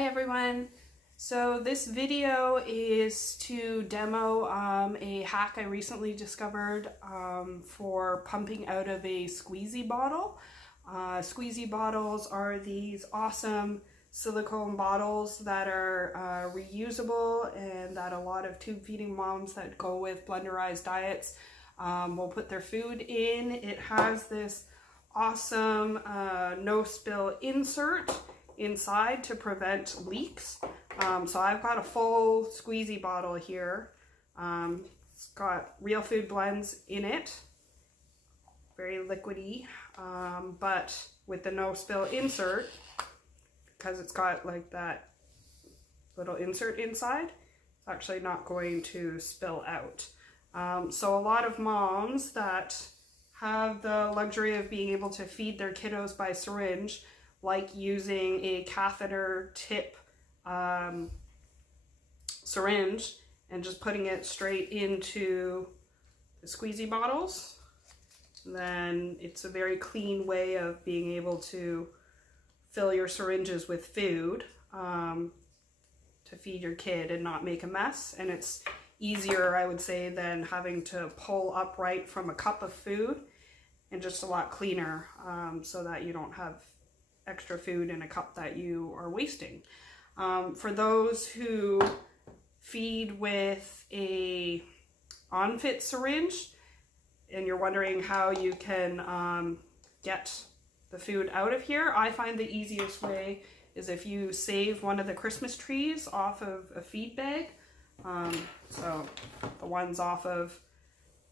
Hi everyone. So this video is to demo a hack I recently discovered for pumping out of a squeezy bottle. Squeezy bottles are these awesome silicone bottles that are reusable and that a lot of tube feeding moms that go with blenderized diets will put their food in. It has this awesome no spill insert inside to prevent leaks. So I've got a full squeezy bottle here. It's got real food blends in it, very liquidy, but with the no spill insert, because it's got like that little insert inside, it's actually not going to spill out. So a lot of moms that have the luxury of being able to feed their kiddos by syringe like using a catheter tip syringe and just putting it straight into the squeezy bottles. Then it's a very clean way of being able to fill your syringes with food to feed your kid and not make a mess. And it's easier, I would say, than having to pull upright from a cup of food, and just a lot cleaner so that you don't have extra food in a cup that you are wasting. For those who feed with a on-fit syringe and you're wondering how you can get the food out of here, I find the easiest way is if you save one of the Christmas trees off of a feed bag. So the ones off of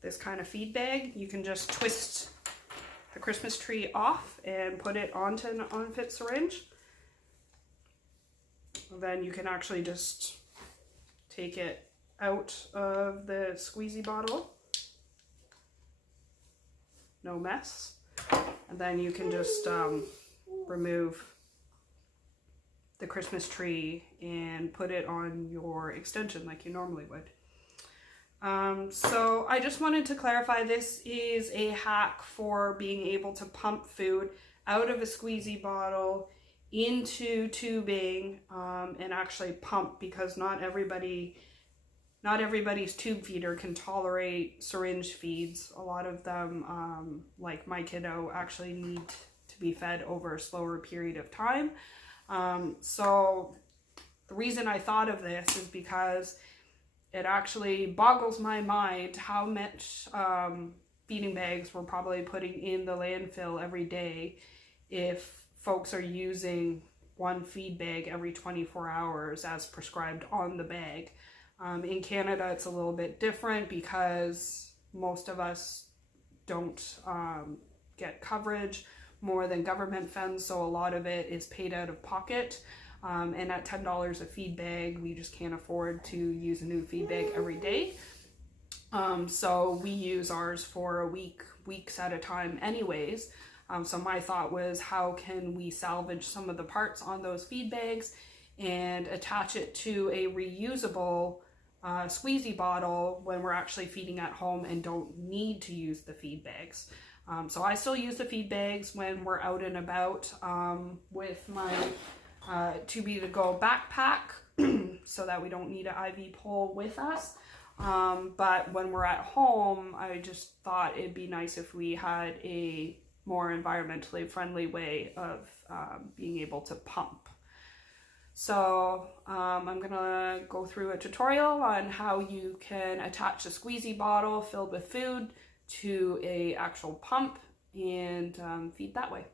this kind of feed bag, you can just twist the Christmas tree off and put it onto an on-fit syringe. Then you can actually just take it out of the squeezy bottle. No mess. And then you can just remove the Christmas tree and put it on your extension like you normally would. So I just wanted to clarify, this is a hack for being able to pump food out of a squeezy bottle into tubing and actually pump, because not everybody's tube feeder can tolerate syringe feeds. A lot of them, like my kiddo, actually need to be fed over a slower period of time. So the reason I thought of this is because it actually boggles my mind how much feeding bags we're probably putting in the landfill every day if folks are using one feed bag every 24 hours as prescribed on the bag. In Canada, it's a little bit different because most of us don't get coverage more than government funds, so a lot of it is paid out of pocket. And at $10 a feed bag, we just can't afford to use a new feed bag every day. So we use ours for weeks at a time anyways. So my thought was, how can we salvage some of the parts on those feed bags and attach it to a reusable squeezy bottle when we're actually feeding at home and don't need to use the feed bags. So I still use the feed bags when we're out and about with my Tubie2go backpack so that we don't need an IV pole with us. But when we're at home, I just thought it'd be nice if we had a more environmentally friendly way of being able to pump. So I'm gonna go through a tutorial on how you can attach a squeezy bottle filled with food to a actual pump and feed that way.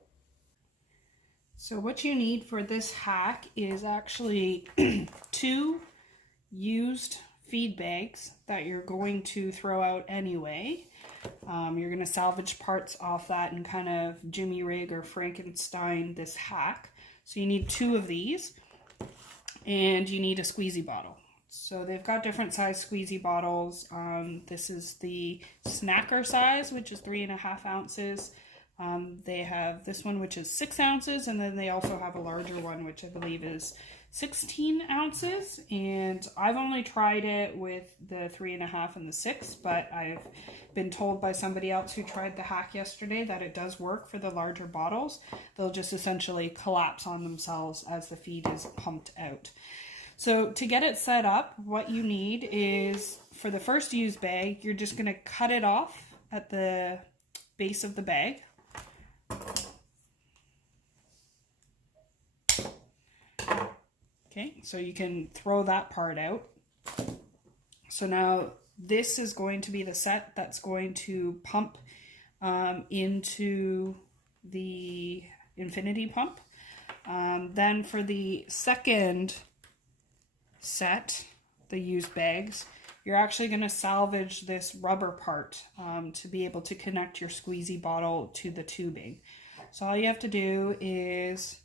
So what you need for this hack is actually 2 used feed bags that you're going to throw out anyway. You're going to salvage parts off that and kind of Jimmy Rig or Frankenstein this hack. So you need 2 of these, and you need a squeezy bottle. So they've got different size squeezy bottles. This is the snacker size, which is 3.5 ounces. They have this one, which is 6 ounces, and then they also have a larger one, which I believe is 16 ounces. And I've only tried it with the 3.5 and the 6, but I've been told by somebody else who tried the hack yesterday that it does work for the larger bottles. They'll just essentially collapse on themselves as the feed is pumped out. So to get it set up, what you need is, for the first use bag, you're just going to cut it off at the base of the bag. Okay, so you can throw that part out. So now this is going to be the set that's going to pump into the Infinity pump. Then for the second set, the used bags, you're actually going to salvage this rubber part to be able to connect your squeezy bottle to the tubing. So all you have to do is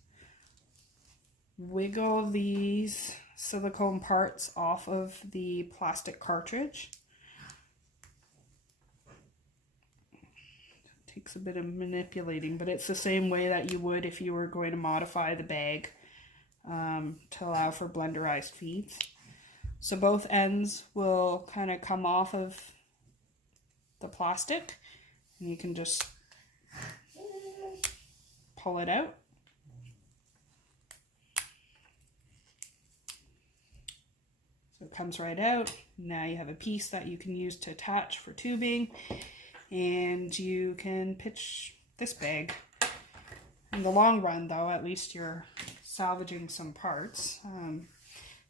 wiggle these silicone parts off of the plastic cartridge. It takes a bit of manipulating, but it's the same way that you would if you were going to modify the bag to allow for blenderized feeds. So both ends will kind of come off of the plastic, and you can just pull it out. So it comes right out. Now you have a piece that you can use to attach for tubing, and you can pitch this bag. In the long run though, at least you're salvaging some parts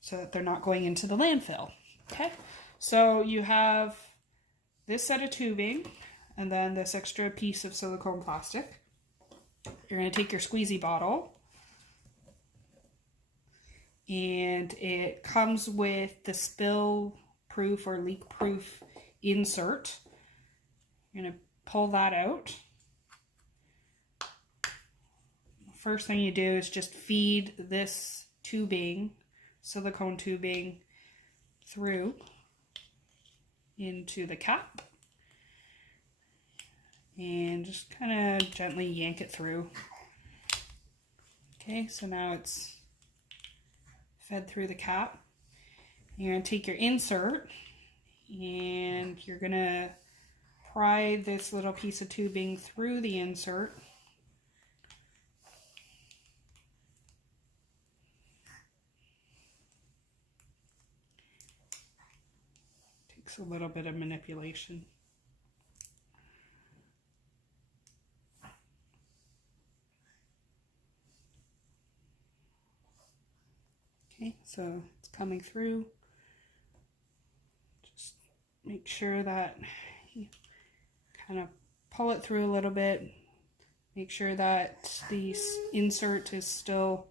so that they're not going into the landfill. Okay, so you have this set of tubing and then this extra piece of silicone plastic. You're going to take your squeezy bottle, and it comes with the spill proof or leak proof insert. You're going to pull that out. First thing you do is just feed this tubing, silicone tubing, through into the cap, and just kind of gently yank it through. Okay, so now it's fed through the cap. You're going to take your insert and you're going to pry this little piece of tubing through the insert. Takes a little bit of manipulation. Okay, so it's coming through. Just make sure that you kind of pull it through a little bit. Make sure that the insert is still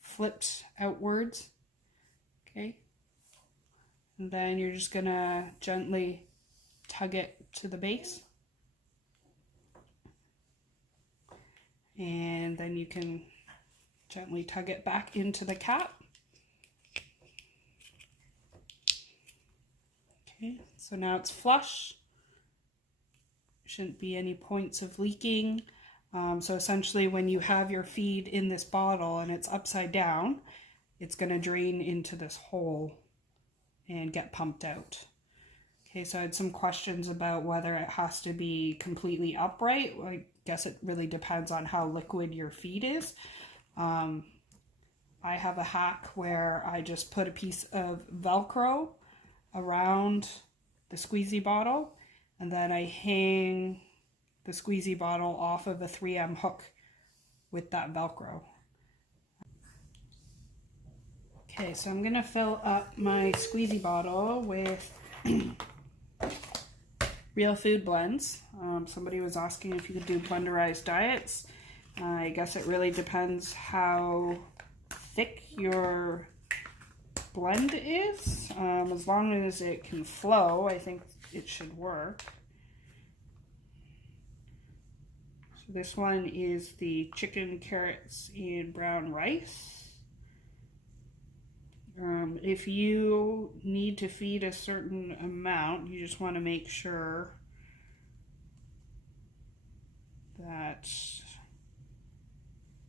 flipped outwards. Okay. And then you're just gonna gently tug it to the base. And then you can gently tug it back into the cap. Okay, so now it's flush. Shouldn't be any points of leaking. So essentially when you have your feed in this bottle and it's upside down, it's going to drain into this hole and get pumped out. Okay, so I had some questions about whether it has to be completely upright. I guess it really depends on how liquid your feed is. I have a hack where I just put a piece of VELCRO around the squeezy bottle, and then I hang the squeezy bottle off of a 3M hook with that VELCRO. Okay, so I'm gonna fill up my squeezy bottle with real food blends. Somebody was asking if you could do blenderized diets. I guess it really depends how thick your blend is. As long as it can flow, I think it should work. So this one is the chicken, carrots, and brown rice. If you need to feed a certain amount, you just want to make sure that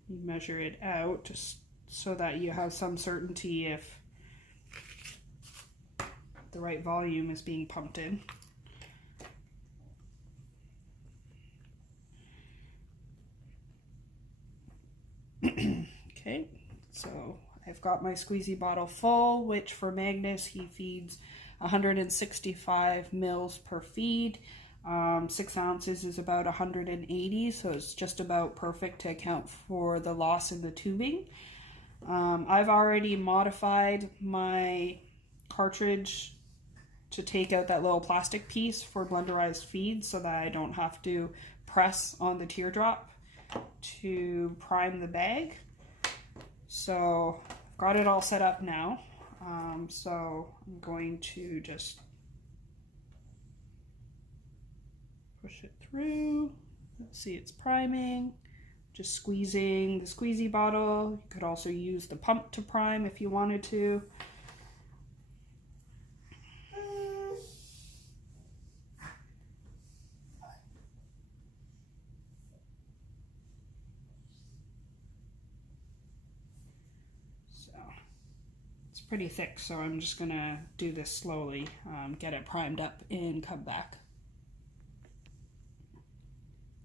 you measure it out just so that you have some certainty if the right volume is being pumped in. Okay, so I've got my squeezy bottle full, which for Magnus, he feeds 165 mils per feed. 6 ounces is about 180, so it's just about perfect to account for the loss in the tubing. I've already modified my cartridge to take out that little plastic piece for blenderized feed so that I don't have to press on the teardrop to prime the bag. So I've got it all set up now. So I'm going to just push it through. Let's see, it's priming. Just squeezing the squeezy bottle. You could also use the pump to prime if you wanted to. Pretty thick, so I'm just gonna do this slowly, get it primed up and come back.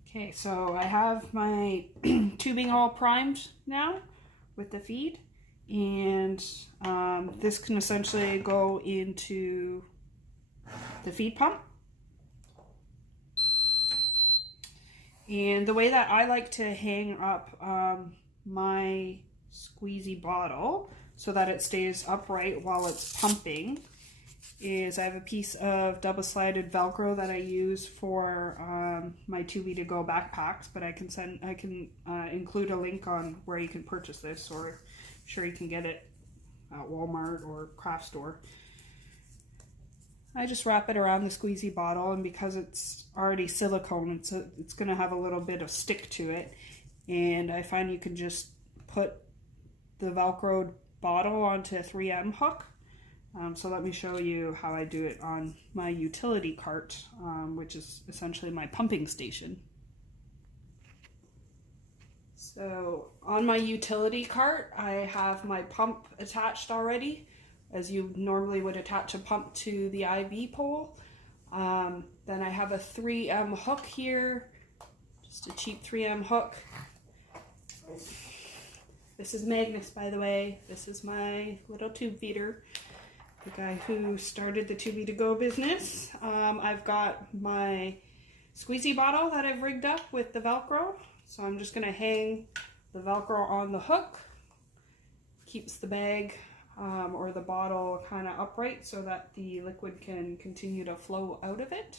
Okay, so I have my tubing all primed now with the feed, and this can essentially go into the feed pump. And the way that I like to hang up my squeezy bottle so that it stays upright while it's pumping is I have a piece of double-sided Velcro that I use for my Tubie2go backpacks, but I can include a link on where you can purchase this, or I'm sure you can get it at Walmart or craft store. I just wrap it around the squeezy bottle, and because it's already silicone, it's going to have a little bit of stick to it, and I find you can just put the Velcro bottle onto a 3M hook. So let me show you how I do it on my utility cart, which is essentially my pumping station. So on my utility cart, I have my pump attached already, as you normally would attach a pump to the IV pole. Then I have a 3M hook here, just a cheap 3M hook. This is Magnus, by the way. This is my little tube feeder, the guy who started the Tubie2go business. I've got my squeezy bottle that I've rigged up with the Velcro. So I'm just gonna hang the Velcro on the hook. Keeps the bag or the bottle kind of upright so that the liquid can continue to flow out of it.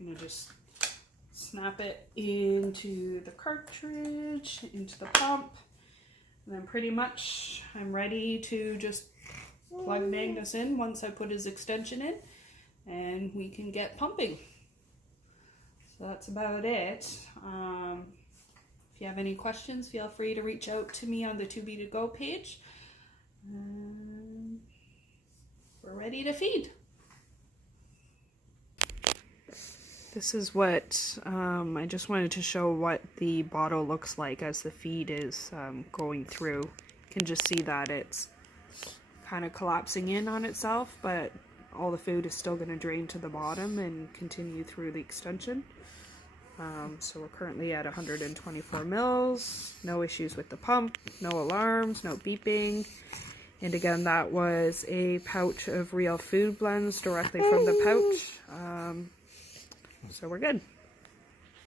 I'm gonna just snap it into the cartridge, into the pump, and then pretty much I'm ready to just plug Magnus in once I put his extension in, and we can get pumping. So that's about it. If you have any questions, feel free to reach out to me on the Tubie2go page. We're ready to feed. This is what, I just wanted to show what the bottle looks like as the feed is going through. You can just see that it's kind of collapsing in on itself, but all the food is still going to drain to the bottom and continue through the extension. So we're currently at 124 mils, no issues with the pump, no alarms, no beeping. And again, that was a pouch of real food blends directly from the pouch. So we're good.